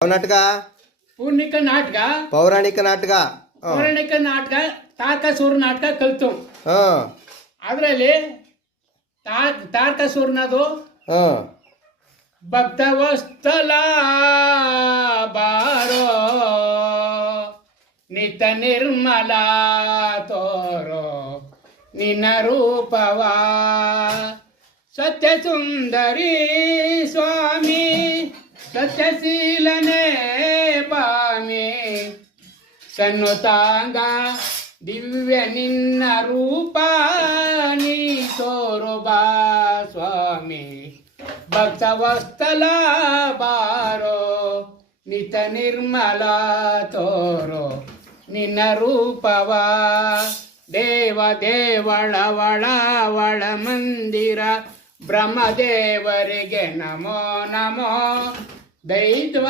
ನಾಟಕ ಪೂರ್ಣಿಕ ನಾಟಕ ಪೌರಾಣಿಕ ನಾಟಕ ಪೌರಾಣಿಕ ನಾಟಕ ತಾರಕಾಸುರ ನಾಟಕ ಕಲ್ತು ಹಾಂ ಅದರಲ್ಲಿ ತಾರಕಾಸುರನದು ಹಾಂ ಭಕ್ತವಸ್ಥಲ ಬಾರೋ ನಿತ ನಿರ್ಮಲ ತೋರೋ ನಿನ್ನ ರೂಪವ ಸತ್ಯ ಸುಂದರಿ ಸ್ವಾಮಿ ಸತ್ಯಶೀಲನೆ ಪಾಮಿ ಸನ್ನುತಾಂಗ ದಿವ್ಯ ನಿನ್ನ ರೂಪ ನೀ ತೋರು ಬಾ ಸ್ವಾಮಿ ಭಕ್ತವಸ್ಥಲ ಬಾರೋ ನಿತ ನಿರ್ಮಲ ತೋರೋ ನಿನ್ನ ರೂಪವ ದೇವ ದೇವಳ ಒಳ ಮಂದಿರ ಬ್ರಹ್ಮದೇವರಿಗೆ ನಮೋ ನಮೋ ದೈತ್ವ